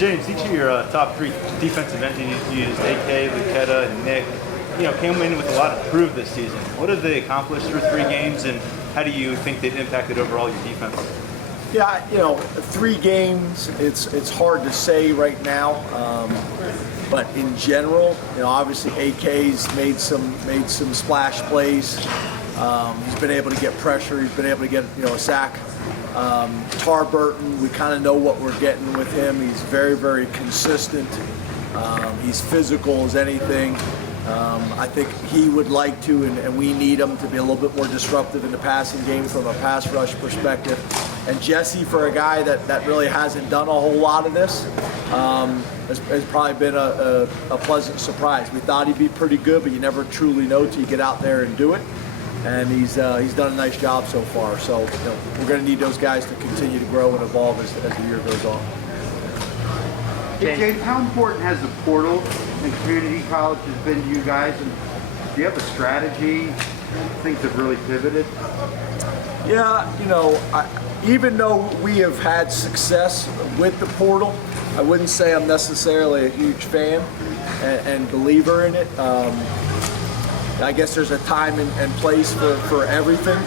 James, each of your top three defensive ends you used, AK, Luqueta, and Nick, came in with a lot to prove this season. What have they accomplished through 3 games, and how do you think they've impacted overall your defense? Yeah, 3 games, it's hard to say right now. But in general, obviously AK's made some splash plays. He's been able to get pressure. He's been able to get a sack. Burton, we kind of know what we're getting with him. He's very, very consistent. He's physical as anything. I think he would like to, and we need him to be a little bit more disruptive in the passing game from a pass rush perspective. And Jesse, for a guy that really hasn't done a whole lot of this, has probably been a pleasant surprise. We thought he'd be pretty good, but you never truly know till you get out there and do it. And he's done a nice job so far. So we're going to need those guys to continue to grow and evolve as the year goes on. Hey, James, how important has the portal and community college has been to you guys? And do you have a strategy? Things have really pivoted? Yeah, even though we have had success with the portal, I wouldn't say I'm necessarily a huge fan and believer in it. I guess there's a time and place for everything.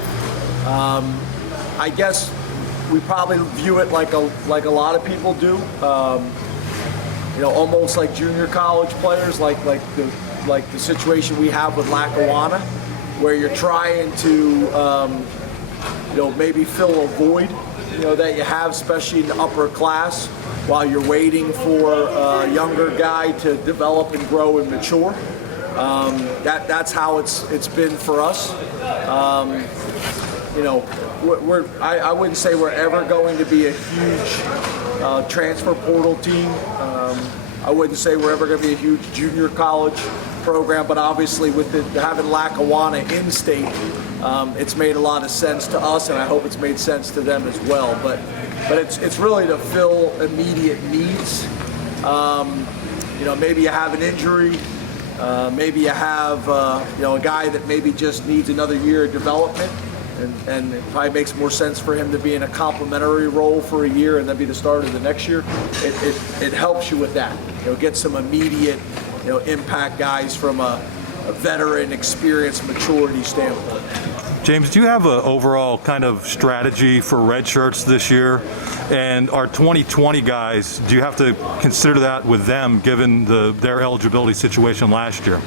I guess we probably view it like a lot of people do. Almost like junior college players, like the situation we have with Lackawanna, where you're trying to maybe fill a void that you have, especially in the upper class, while you're waiting for a younger guy to develop and grow and mature. That's how it's been for us. I wouldn't say we're ever going to be a huge transfer portal team. I wouldn't say we're ever going to be a huge junior college program, but obviously with having Lackawanna in state, it's made a lot of sense to us, and I hope it's made sense to them as well. But it's really to fill immediate needs. Maybe you have an injury. Maybe you have a guy that maybe just needs another year of development, and it probably makes more sense for him to be in a complementary role for a year and then be the starter the next year. It helps you with that. Get some immediate impact guys from a veteran, experience, maturity standpoint. James, do you have an overall kind of strategy for red shirts this year? And our 2020 guys, do you have to consider that with them given their eligibility situation last year?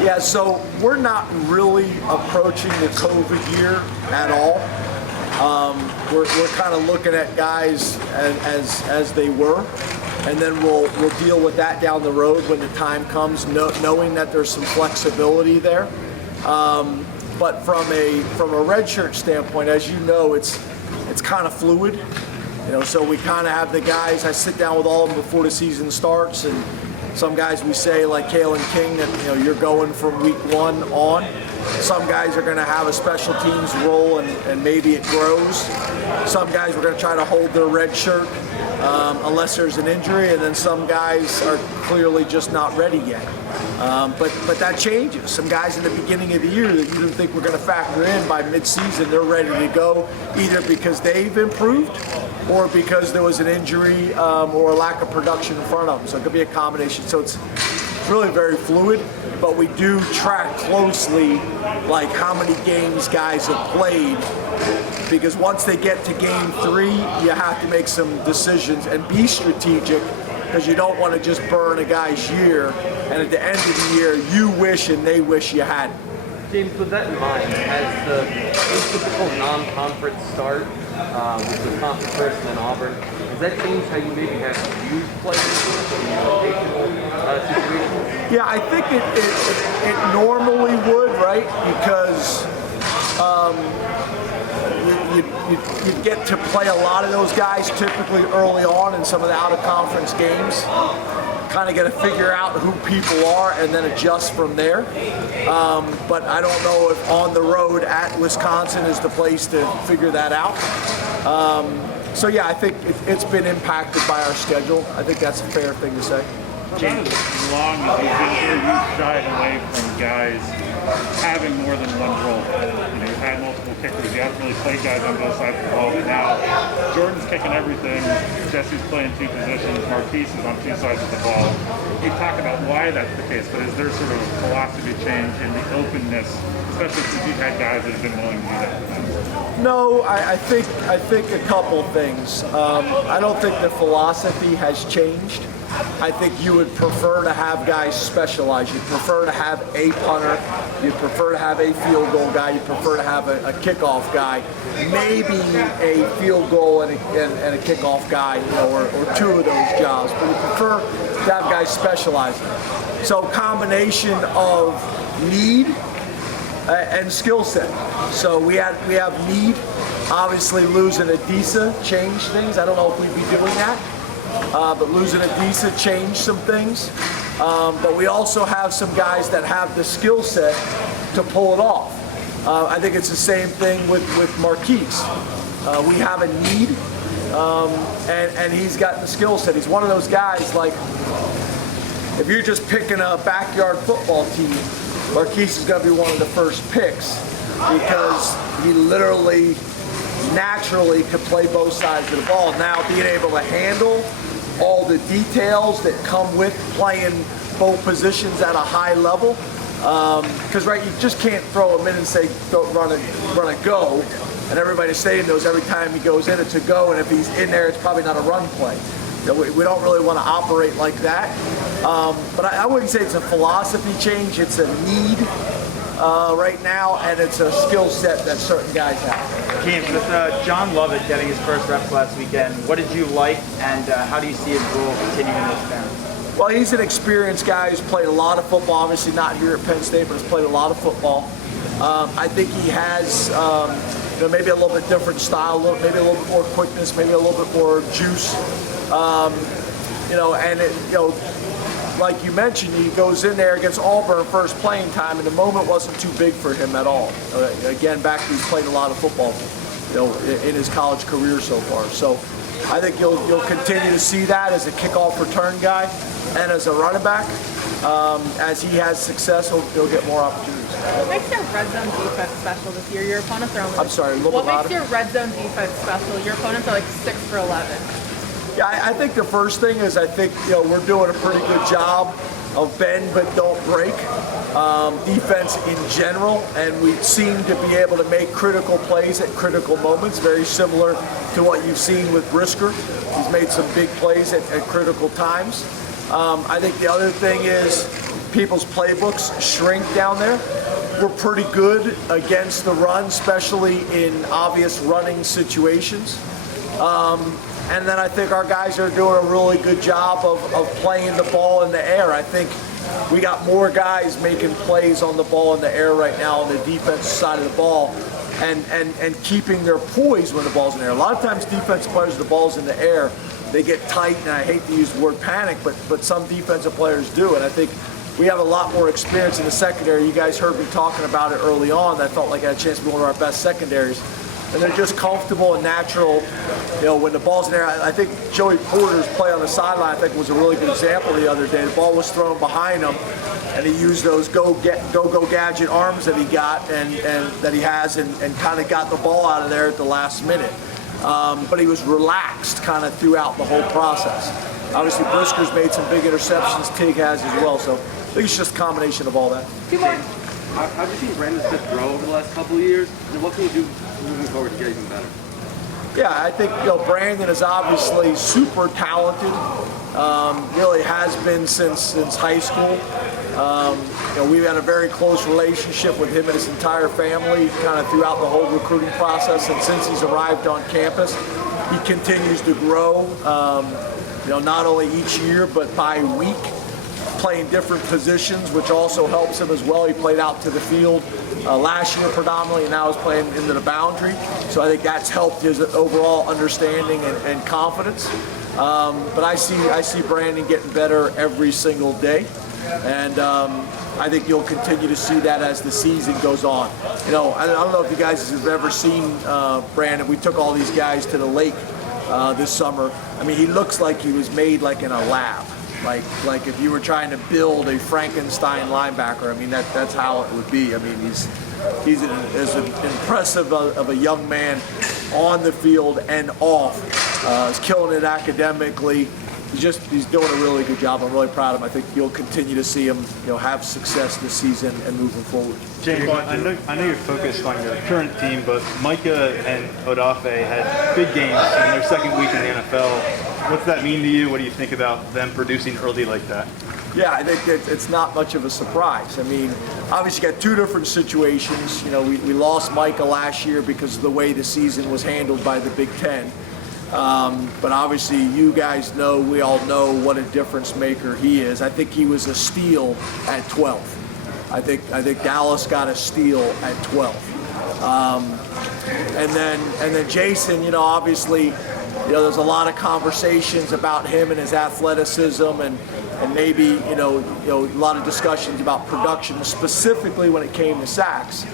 Yeah, so we're not really approaching the COVID year at all. We're kind of looking at guys as they were, and then we'll deal with that down the road when the time comes, knowing that there's some flexibility there. But from a red shirt standpoint, as you know, it's kind of fluid. So we kind of have the guys. I sit down with all of them before the season starts, and some guys we say, like Kalen King, that you're going from week 1 on. Some guys are going to have a special teams role, and maybe it grows. Some guys we're going to try to hold their red shirt unless there's an injury, and then some guys are clearly just not ready yet. But that changes. Some guys in the beginning of the year that you didn't think were going to factor in, by mid-season they're ready to go, either because they've improved or because there was an injury or a lack of production in front of them. So it could be a combination. So it's really very fluid, but we do track closely like how many games guys have played, because once they get to game 3, you have to make some decisions and be strategic, because you don't want to just burn a guy's year, and at the end of the year, you wish and they wish you hadn't. James, with that in mind, has the atypical non-conference start with Wisconsin first and then Auburn, has that changed how you maybe have to use players in rotational situations? Yeah, I think it normally would, right? Because you get to play a lot of those guys typically early on in some of the out-of-conference games. Kind of got to figure out who people are and then adjust from there. But I don't know if on the road at Wisconsin is the place to figure that out. So yeah, I think it's been impacted by our schedule. I think that's a fair thing to say. James, as long as you've been here, you've shied away from guys having more than one role. You've had multiple kickers. You haven't really played guys on both sides of the ball, but now Jordan's kicking everything. Jesse's playing two positions. Marquise is on two sides of the ball. You talk about why that's the case, but is there sort of a philosophy change in the openness, especially since you've had guys that have been willing to do that? No, I think a couple things. I don't think the philosophy has changed. I think you would prefer to have guys specialize. You'd prefer to have a punter. You'd prefer to have a field goal guy. You'd prefer to have a kickoff guy. Maybe a field goal and a kickoff guy, or two of those jobs. But you prefer to have guys specializing. So combination of need and skill set. So we have need. Obviously, losing Adisa changed things. I don't know if we'd be doing that. But losing Adisa changed some things. But we also have some guys that have the skill set to pull it off. I think it's the same thing with Marquise. We have a need, and he's got the skill set. He's one of those guys, like, if you're just picking a backyard football team, Marquise is going to be one of the first picks because he literally naturally could play both sides of the ball. Now, being able to handle all the details that come with playing both positions at a high level, because you just can't throw him in and say don't run a go, and everybody in the stadium knows every time he goes in it's a go, and if he's in there it's probably not a run play. We don't really want to operate like that. But I wouldn't say it's a philosophy change. It's a need right now, and it's a skill set that certain guys have. James, with John Lovett getting his first reps last weekend, what did you like, and how do you see his role continuing to expand? Well, he's an experienced guy who's played a lot of football. Obviously not here at Penn State, but has played a lot of football. I think he has maybe a little bit different style, maybe a little bit more quickness, maybe a little bit more juice. Like you mentioned, he goes in there against Auburn first playing time, and the moment wasn't too big for him at all. Again, back to he's played a lot of football, in his college career so far. So I think you'll continue to see that as a kickoff return guy and as a running back. As he has success, he'll get more opportunities. What makes your red zone defense special this year? Your opponents are only. I'm sorry, a little What bit makes your red zone defense special? Your opponents are like 6 for 11. Yeah, I think the first thing is we're doing a pretty good job of bend but don't break defense in general, and we seem to be able to make critical plays at critical moments, very similar to what you've seen with Brisker. He's made some big plays at critical times. I think the other thing is people's playbooks shrink down there. We're pretty good against the run, especially in obvious running situations. And then I think our guys are doing a really good job of playing the ball in the air. I think we got more guys making plays on the ball in the air right now on the defensive side of the ball and keeping their poise when the ball's in the air. A lot of times defensive players, the ball's in the air, they get tight, and I hate to use the word panic, but some defensive players do. And I think we have a lot more experience in the secondary. You guys heard me talking about it early on. I felt like I had a chance to be one of our best secondaries. And they're just comfortable and natural, when the ball's in there. I think Joey Porter's play on the sideline, I think, was a really good example the other day. The ball was thrown behind him, and he used those go gadget arms that he got and that he has, and kind of got the ball out of there at the last minute. But he was relaxed kind of throughout the whole process. Obviously, Brisker's made some big interceptions. Tig has as well. So I think it's just a combination of all that. How have you seen Brandon Smith grow over the last couple of years, and what can you do moving forward to get even better? Yeah, I think Brandon is obviously super talented. Really has been since high school. We've had a very close relationship with him and his entire family kind of throughout the whole recruiting process, and since he's arrived on campus, he continues to grow. Not only each year but by week, playing different positions, which also helps him as well. He played out to the field last year predominantly, and now is playing into the boundary. So I think that's helped his overall understanding and confidence. But I see Brandon getting better every single day, and I think you'll continue to see that as the season goes on. I don't know if you guys have ever seen Brandon. We took all these guys to the lake this summer. I mean, he looks like he was made like in a lab. Like if you were trying to build a Frankenstein linebacker, I mean that's how it would be. I mean he's as impressive of a young man on the field and off. He's killing it academically. He's doing a really good job. I'm really proud of him. I think you'll continue to see him, have success this season and moving forward. James, I know you're focused on your current team, but Micah and Odafe had big games in their second week in the NFL. What's that mean to you? What do you think about them producing early like that? Yeah, I think that it's not much of a surprise. I mean, obviously you got two different situations. We lost Micah last year because of the way the season was handled by the Big Ten. But obviously you guys know, we all know what a difference maker he is. I think he was a steal at 12. I think Dallas got a steal at 12. And then Jason, obviously, there's a lot of conversations about him and his athleticism and maybe, a lot of discussions about production, specifically when it came to sacks.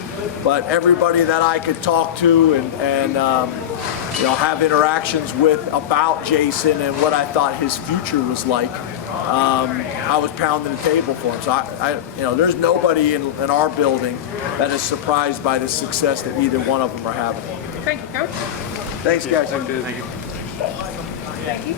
But everybody that I could talk to and have interactions with about Jason and what I thought his future was like, I was pounding the table for him. So there's nobody in our building that is surprised by the success that either one of them are having. Thank you, Coach. Thanks, guys. Thank you. Thank you.